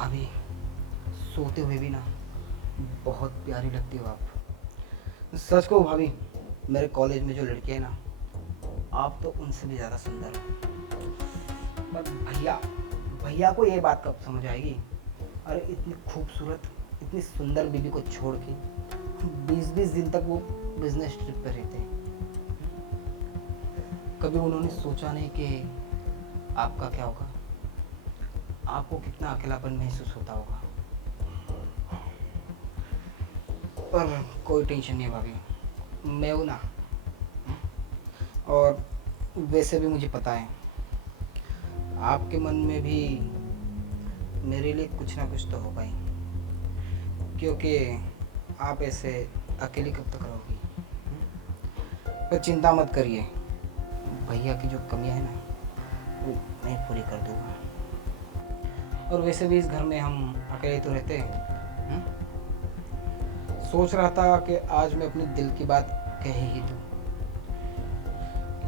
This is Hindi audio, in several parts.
भाभी, सोते हुए भी ना बहुत प्यारी लगती हो आप। सच को भाभी, मेरे कॉलेज में जो लड़के हैं ना, आप तो उनसे भी ज़्यादा सुंदर हो। पर भैया, भैया को ये बात कब समझ आएगी? अरे इतनी खूबसूरत, इतनी सुंदर बीबी को छोड़ के 20-20 दिन तक वो बिजनेस ट्रिप पे रहते हैं। कभी उन्होंने सोचा नहीं कि आपका क्या होगा, आपको कितना अकेलापन महसूस होता होगा। पर कोई टेंशन नहीं है भाभी, मैं हूँ ना। और वैसे भी मुझे पता है आपके मन में भी मेरे लिए कुछ ना कुछ तो होगा ही, क्योंकि आप ऐसे अकेली कब तक रहोगी। पर चिंता मत करिए, भैया की जो कमियां है ना वो मैं पूरी कर दूंगा। और वैसे भी इस घर में हम अकेले तो रहते हैं। सोच रहा था कि आज मैं अपने दिल की बात कह ही दूं,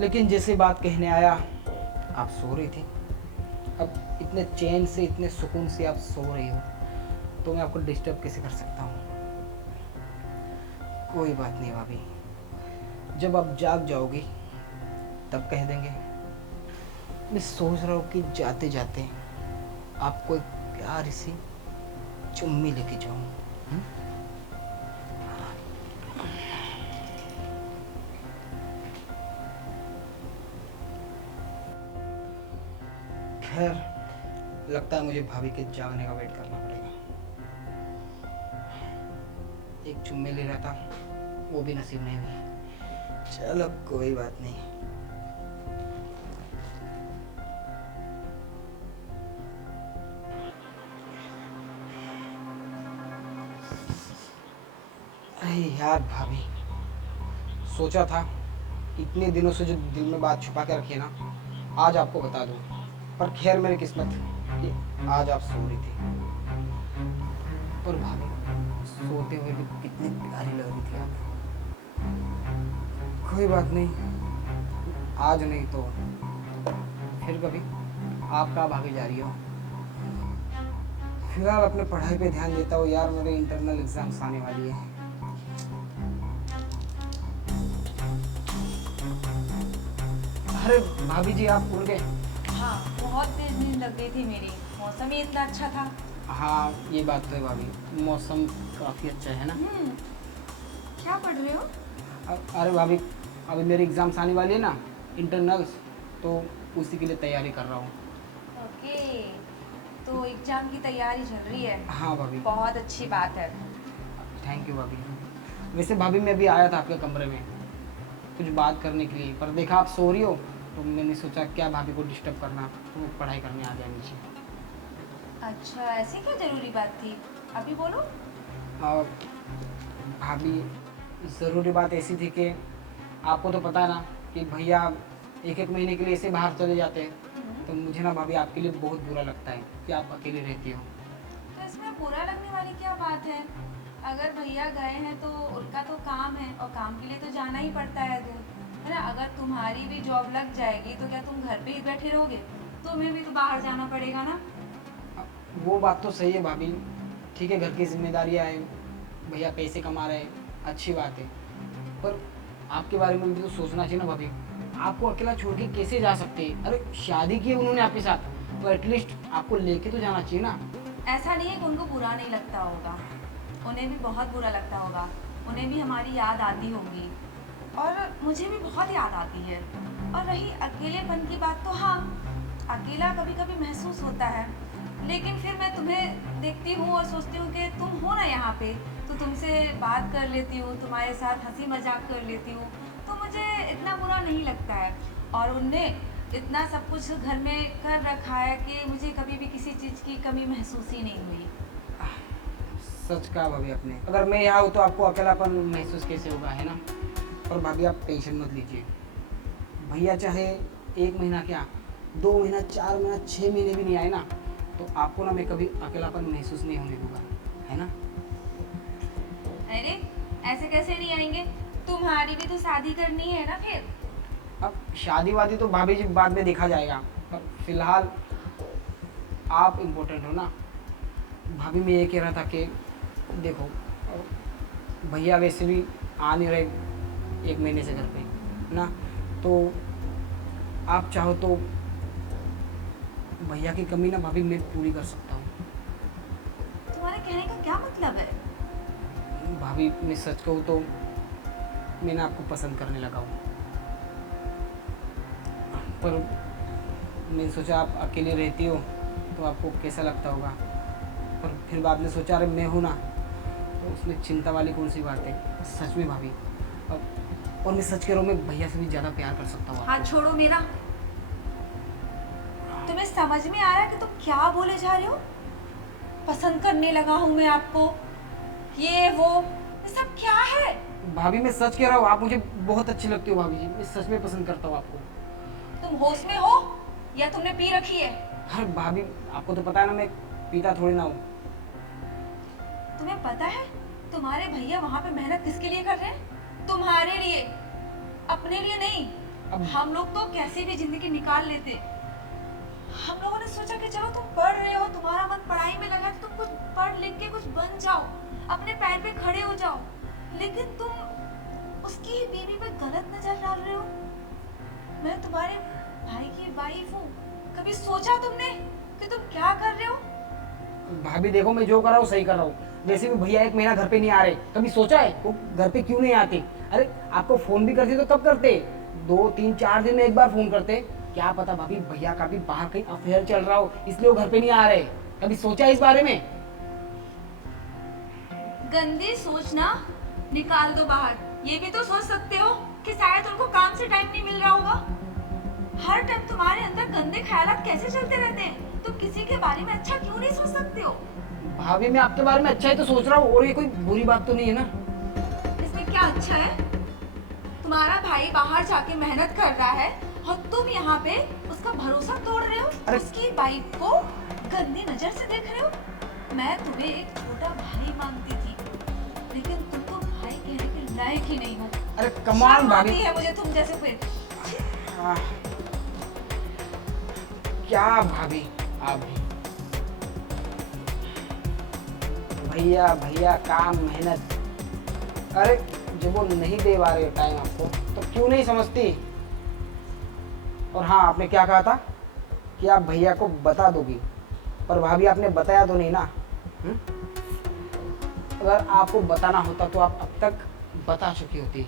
लेकिन जैसे बात कहने आया आप सो रही थी। अब इतने चैन से, इतने सुकून से आप सो रही हो तो मैं आपको डिस्टर्ब कैसे कर सकता हूँ। कोई बात नहीं भाभी, जब आप जाग जाओगी तब कह देंगे। मैं सोच रहा हूँ कि जाते जाते आपको एक प्यारी सी चुम्मी लेके जाऊँ। खैर, लगता है मुझे भाभी के जागने का वेट करना पड़ेगा। एक चुम्मी ले रहा था, वो भी नसीब नहीं हुई। चलो कोई बात नहीं। अरे यार भाभी, सोचा था इतने दिनों से जो दिल में बात छुपा के रखी है ना, आज आपको बता दूं। पर खैर मेरी किस्मत कि आज आप सो रही थी। और भाभी, सोते हुए भी कितनी प्यारी लग रही थी आप। कोई बात नहीं, आज नहीं तो फिर कभी। आप कहाँ भागी जा रही हो? फिलहाल अपने पढ़ाई पे ध्यान देता हूँ यार, मेरे इंटरनल एग्जाम्स आने वाली है। अरे भाभी जी, आप उड़ गए? हाँ, बहुत तेज नींद लग गई थी मेरी। मौसम ही इतना अच्छा था। हाँ ये बात तो है भाभी, मौसम काफ़ी अच्छा है ना। क्या पढ़ रहे हो? अरे भाभी, अभी मेरी एग्ज़ाम्स आने वाली है ना, इंटरनल्स, तो उसी के लिए तैयारी कर रहा हूँ। ओके, तो एग्जाम की तैयारी चल रही है। हाँ भाभी। बहुत अच्छी बात है। थैंक यू भाभी। वैसे भाभी, मैं भी आया था आपके कमरे में कुछ बात करने के लिए, पर देखा आप सो रही हो तो मैंने सोचा क्या भाभी को डिस्टर्ब करना, तो पढ़ाई करने आ गया नीचे। अच्छा, ऐसी क्या जरूरी बात थी? अभी बोलो। और भाभी, ज़रूरी बात ऐसी थी कि आपको तो पता है ना कि भैया एक एक महीने के लिए ऐसे बाहर चले जाते हैं, तो मुझे ना भाभी आपके लिए बहुत बुरा लगता है कि आप अकेले रहती हो। तो इसमें बुरा लगने वाली क्या बात है? अगर भैया गए हैं तो उनका तो काम है, और काम के लिए तो जाना ही पड़ता है दूर, है ना। अगर तुम्हारी भी जॉब लग जाएगी तो क्या तुम घर पे ही बैठे रहोगे? तुम्हें भी तो बाहर जाना पड़ेगा ना। वो बात तो सही है भाभी, ठीक है, घर की जिम्मेदारियाँ हैं, भैया पैसे कमा रहे हैं, अच्छी बात है, पर आपके बारे में भी तो सोचना चाहिए ना भाभी। आपको अकेला छोड़ के कैसे जा सकते हैं? अरे शादी की है उन्होंने आपके साथ, तो एटलीस्ट आपको लेके तो जाना चाहिए ना। ऐसा नहीं है कि उनको बुरा नहीं लगता होगा, उन्हें भी बहुत बुरा लगता होगा। उन्हें भी हमारी याद आती होगी, और मुझे भी बहुत याद आती है। और रही अकेलेपन की बात, तो हाँ, अकेला कभी कभी महसूस होता है। लेकिन फिर मैं तुम्हें देखती हूँ और सोचती हूँ कि तुम हो ना यहाँ पे, तो तुमसे बात कर लेती हूँ, तुम्हारे साथ हंसी मजाक कर लेती हूँ, तो मुझे इतना बुरा नहीं लगता है। और उनने इतना सब कुछ घर में कर रखा है कि मुझे कभी भी किसी चीज़ की कमी महसूस ही नहीं हुई। सच कहा भाभी आपने, अगर मैं यहाँ हूँ तो आपको अकेलापन महसूस कैसे होगा, है ना। और भाभी आप टेंशन मत लीजिए, भैया चाहे 1 महीना क्या, 2 महीना, 4 महीना, 6 महीने भी नहीं आए ना, तो आपको ना मैं कभी अकेलापन महसूस नहीं होने दूंगा, है ना। अरे, ऐसे कैसे नहीं आएंगे? तुम्हारी भी तो शादी करनी है ना फिर। अब शादी वादी तो भाभी जी बाद में देखा जाएगा, पर फिलहाल आप इम्पोर्टेंट हो ना। भाभी मैं ये कह रहा था कि देखो, भैया वैसे भी आ नहीं रहे 1 महीने से घर पे ना, तो आप चाहो तो भैया की कमी ना भाभी मैं पूरी कर सकता हूँ। तुम्हारे कहने का क्या मतलब है? भाभी मैं सच कहूँ तो मैं ना आपको पसंद करने लगा हूँ, पर मैंने सोचा आप अकेले रहती हो तो आपको कैसा लगता होगा, पर फिर बाद में सोचा अरे मैं हूँ ना, तो उसमें चिंता वाली कौन सी बात है। सच में भाभी, और मैं सच कह रहा हूँ, मैं भैया से भी ज़्यादा प्यार कर सकता हूँ हाथ आपको। छोड़ो मेरा। तुम्हें समझ में आ रहा है कि तुम क्या बोले जा रहे हो? पसंद करने लगा हूँ मैं आपको, ये वो, ये सब क्या है? भाभी मैं सच कह रहा हूँ, आप मुझे बहुत अच्छी लगती हो भाभी जी, मैं सच में पसंद करता हूँ आपको। तुम होश में हो या तुमने पी रखी है? अरे भाभी आपको तो पता है ना, मैं पीता थोड़ी ना हूँ। तुम्हें पता है तुम्हारे भैया वहां पे मेहनत किसके लिए कर रहे हैं? तुम्हारे लिए, अपने लिए नहीं। अब हम लोग तो कैसे भी जिंदगी निकाल लेते। हम लोगों ने सोचा कि चलो तुम पढ़ रहे हो, तुम्हारा मन पढ़ाई में लगा, तो तुम कुछ पढ़ लिख के कुछ बन जाओ, अपने पैर पे खड़े हो जाओ, लेकिन तुम उसकी ही बीवी पे गलत नजर डाल रहे हो। मैं तुम्हारे भाई की वाइफ हूँ, कभी सोचा तुमने कि तुम क्या कर रहे हो? भाभी देखो, मैं जो कर रहा हूँ सही कर रहा हूँ। वैसे भी भैया 1 महीना घर पे नहीं आ रहे, कभी सोचा है वो घर पे क्यों नहीं आते? अरे आपको फोन भी करते तो कब करते, 2 3 4 दिन में एक बार फोन करते। क्या पता भाभी भैया का भी बाहर कहीं अफेयर चल रहा हो, इसलिए वो घर पे नहीं आ रहे। कभी सोचा इस बारे में? गंदी सोच ना निकाल दो बाहर। ये भी तो सोच सकते हो कि शायद उनको काम से टाइम नहीं मिल रहा होगा। हर टाइम तुम्हारे अंदर गंदे ख्यालात कैसे चलते रहते हैं? तुम किसी के बारे में अच्छा क्यों नहीं सोच सकते हो? भाभी मैं आपके बारे में अच्छा ही तो सोच रहा हूँ, और ये कोई बुरी बात तो नहीं है ना? इसमें क्या अच्छा है? तुम्हारा भाई बाहर जाके मेहनत कर रहा है और तुम यहाँ पे उसका भरोसा तोड़ रहे हो, अरे उसकी वाइफ को गंदी नजर से देख रहे हो। मैं तुम्हें एक छोटा भाई मानती थी, लेकिन तुम तो भाई कहने के लायक ही नहीं हो। अरे कमाल शर्म भाभी। आती है मुझे तुम जैसे पे। आह, क्या भाभी आप भी, भैया भैया काम मेहनत, अरे जब वो नहीं दे पा रहे टाइम आपको तो क्यों नहीं समझती? और हाँ, आपने क्या कहा था कि आप भैया को बता दोगी, पर भाभी आपने बताया तो नहीं ना। हुँ? अगर आपको बताना होता तो आप अब तक बता चुकी होती।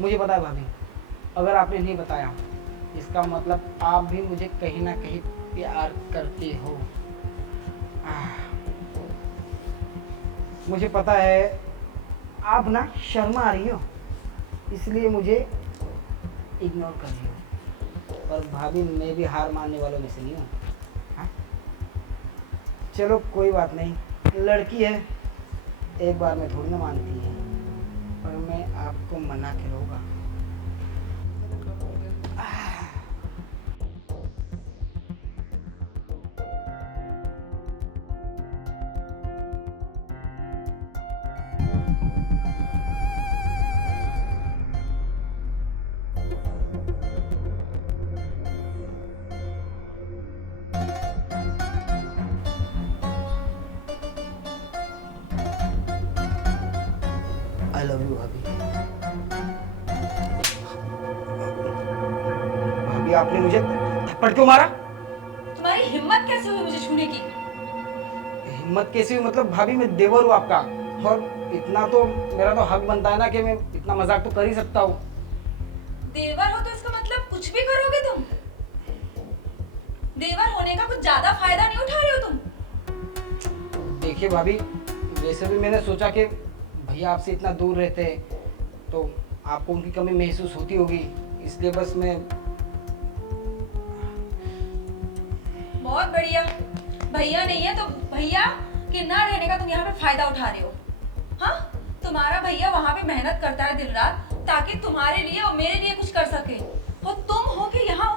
मुझे पता है भाभी, अगर आपने नहीं बताया इसका मतलब आप भी मुझे कहीं ना कहीं प्यार करती हो। मुझे पता है आप ना शर्मा रही हो, इसलिए मुझे इग्नोर कर रही हो, पर भाभी मैं भी हार मानने वालों में से नहीं हूँ। हाँ? चलो कोई बात नहीं, लड़की है, एक बार में थोड़ी ना मानती है, पर मैं आपको मना के रहूँगा। आई लव यू भाभी। भाभी आपने मुझे थप्पड़ क्यों मारा? तुम्हारी हिम्मत कैसे हुई मुझे छूने की? हिम्मत कैसी हुई मतलब? भाभी मैं देवर हूँ आपका, और इतना तो मेरा तो हक बनता है ना कि मैं इतना मजाक तो कर ही सकता हूँ। देवर हो तो इसका मतलब कुछ भी करोगे तुम? देवर होने का कुछ ज्यादा फायदा नहीं उठा रहे हो तुम? देखिए भाभी, वैसे भी मैंने सोचा कि भैया आपसे इतना दूर रहते हैं तो आपको उनकी कमी महसूस होती होगी, इसलिए बस मैं। बहुत बढ़िया। भैया नहीं है तो भैया के ना रहने का तुम यहाँ पे फायदा उठा रहे हो। हाँ, तुम्हारा भैया वहाँ पे मेहनत करता है दिन रात ताकि तुम्हारे लिए और मेरे लिए कुछ कर सके, और तुम हो के यहाँ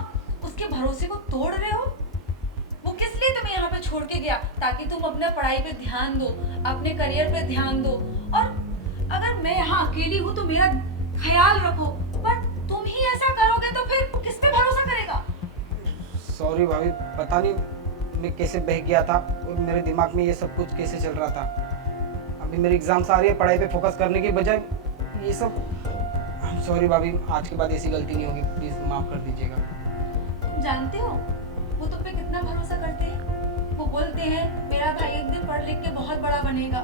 उसके भरोसे को तोड़ रहे हो। वो किस लिए तुम्हें यहाँ पे छोड़ के गया? ताकि तुम अपने पढ़ाई पे ध्यान दो, अपने करियर पे ध्यान दो, और अगर मैं यहाँ अकेली हूँ तो मेरा ख्याल रखो, पर तुम ही ऐसा करोगे तो फिर किस पे भरोसा करेगा? सॉरी भाभी, पता नहीं मैं कैसे बह गया था और मेरे दिमाग में ये सब कुछ कैसे चल रहा था। अभी मेरी एग्जाम्स आ रही है, पढ़ाई पे फोकस करने की बजाय ये सब। सॉरी भाभी, आज के बाद ऐसी गलती नहीं होगी, प्लीज़ माफ़ कर दीजिएगा। तुम जानते हो वो तुम पे कितना भरोसा करते हैं। वो बोलते हैं मेरा भाई एक दिन पढ़ लिख के बहुत बड़ा बनेगा,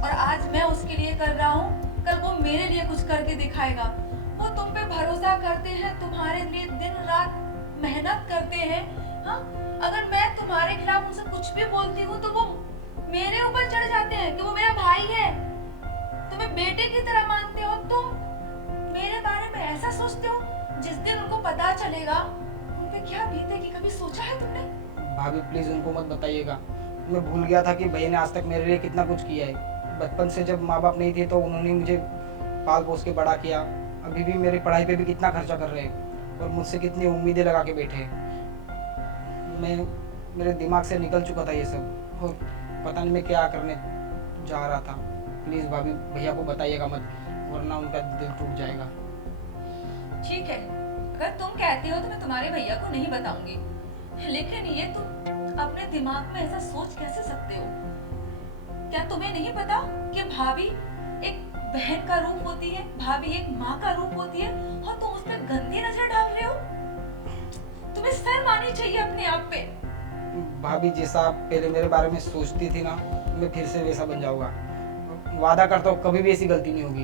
और आज मैं उसके लिए कर रहा हूँ, कल वो मेरे लिए कुछ करके दिखाएगा। वो तुम पे भरोसा करते हैं, तुम्हारे लिए दिन रात मेहनत करते हैं। हाँ, अगर मैं तुम्हारे खिलाफ उनसे कुछ भी बोलती हूँ तो वो मेरे ऊपर चढ़ जाते हैं कि वो मेरा भाई है, तुम्हें बेटे की तरह मानते हो। तुम मेरे बारे में ऐसा सोचते हो, जिस दिन उनको पता चलेगा उन पे क्या बीतेगी, कभी सोचा है तुमने? भाभी प्लीज़ उनको मत बताइएगा। मैं भूल गया था कि भैया ने आज तक मेरे लिए कितना कुछ किया है। बचपन से जब माँ बाप नहीं थे तो उन्होंने मुझे पाल पोस के बड़ा किया। अभी भी मेरी पढ़ाई पे भी कितना खर्चा कर रहे हैं और मुझसे कितनी उम्मीदें लगा के बैठे हैं। मेरे दिमाग से निकल चुका था ये सब, और पता नहीं मैं क्या करने जा रहा था। प्लीज़ भाभी भैया को बताइएगा मत, वरना उनका दिल टूट जाएगा। ठीक है, अगर तुम कहती हो तो मैं तुम्हारे भैया को नहीं बताऊंगी, लेकिन ये तुम अपने दिमाग में ऐसा सोच कैसे सकते हो? क्या तुम्हें नहीं पता कि भाभी एक बहन का रूप होती है, भाभी एक माँ का रूप होती है, और तुम उस पर गंदी नजर डाल रहे हो? तुम्हें शर्म आनी चाहिए अपने आप पे। भाभी जैसा आप पहले मेरे बारे में सोचती थी ना, मैं फिर से वैसा बन जाऊंगा। वादा करता हूँ कभी भी ऐसी गलती नहीं होगी।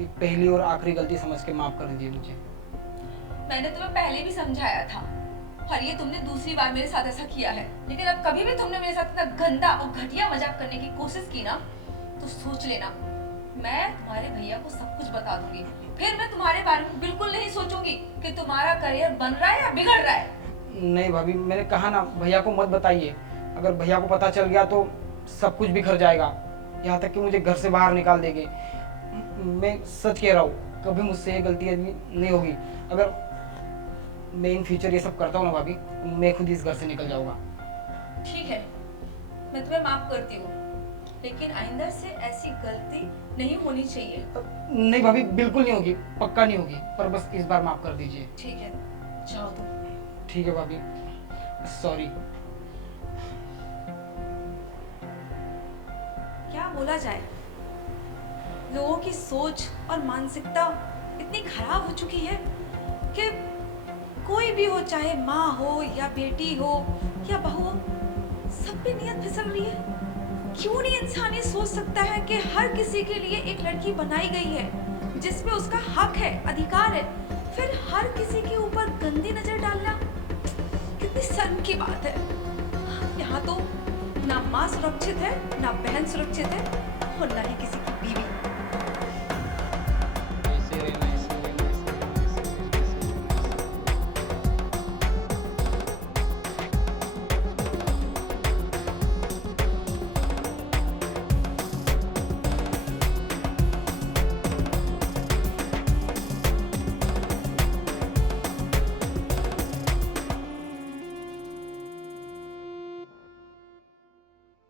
ये पहली और आखिरी गलती समझ के माफ कर दीजिए मुझे। मैंने तुम्हें पहले भी समझाया था, और ये तुमने दूसरी बार मेरे साथ ऐसा किया है। लेकिन अब कभी भी तुमने मेरे साथ इतना गंदा और घटिया मजाक करने की कोशिश की ना, तो सोच लेना मैं तुम्हारे भैया को सब कुछ बता दूंगी। फिर मैं तुम्हारे बारे में बिल्कुल नहीं सोचूंगी कि तुम्हारा करियर बन रहा है या बिगड़ रहा है। नहीं भाभी, मैंने कहा ना भैया को मत बताइए। अगर भैया को पता चल गया तो सब कुछ बिखर जाएगा, यहाँ तक कि मुझे घर से बाहर निकाल देंगे। मैं सच कह रहा हूँ, कभी मुझसे ये गलती नहीं होगी। अगर मैं इन फ्यूचर ये सब करता हूँ ना भाभी, मैं खुद इस घर से निकल जाऊंगा। ठीक है, मैं तुम्हें माफ करती हूँ, लेकिन आइंदा से ऐसी गलती नहीं होनी चाहिए। नहीं भाभी, बिल्कुल नहीं होगी, पक्का नहीं होगी, पर बस इस बार माफ कर दीजिए। ठीक है, जाओ तुम। ठीक है भाभी, सॉरी। क्या बोला जाए, लोगों की सोच और मानसिकता इतनी खराब हो चुकी है कि कोई भी हो, चाहे माँ हो या बेटी हो या बहू हो, सब पे नियत फिसल रही है। क्यों नहीं इंसान ये सोच सकता है कि हर किसी के लिए एक लड़की बनाई गई है जिसमें उसका हक है, अधिकार है, फिर हर किसी के ऊपर गंदी नजर डालना कितनी शर्म की बात है। यहाँ तो ना माँ सुरक्षित है, ना बहन सुरक्षित है, और ना ही किसी की बीवी।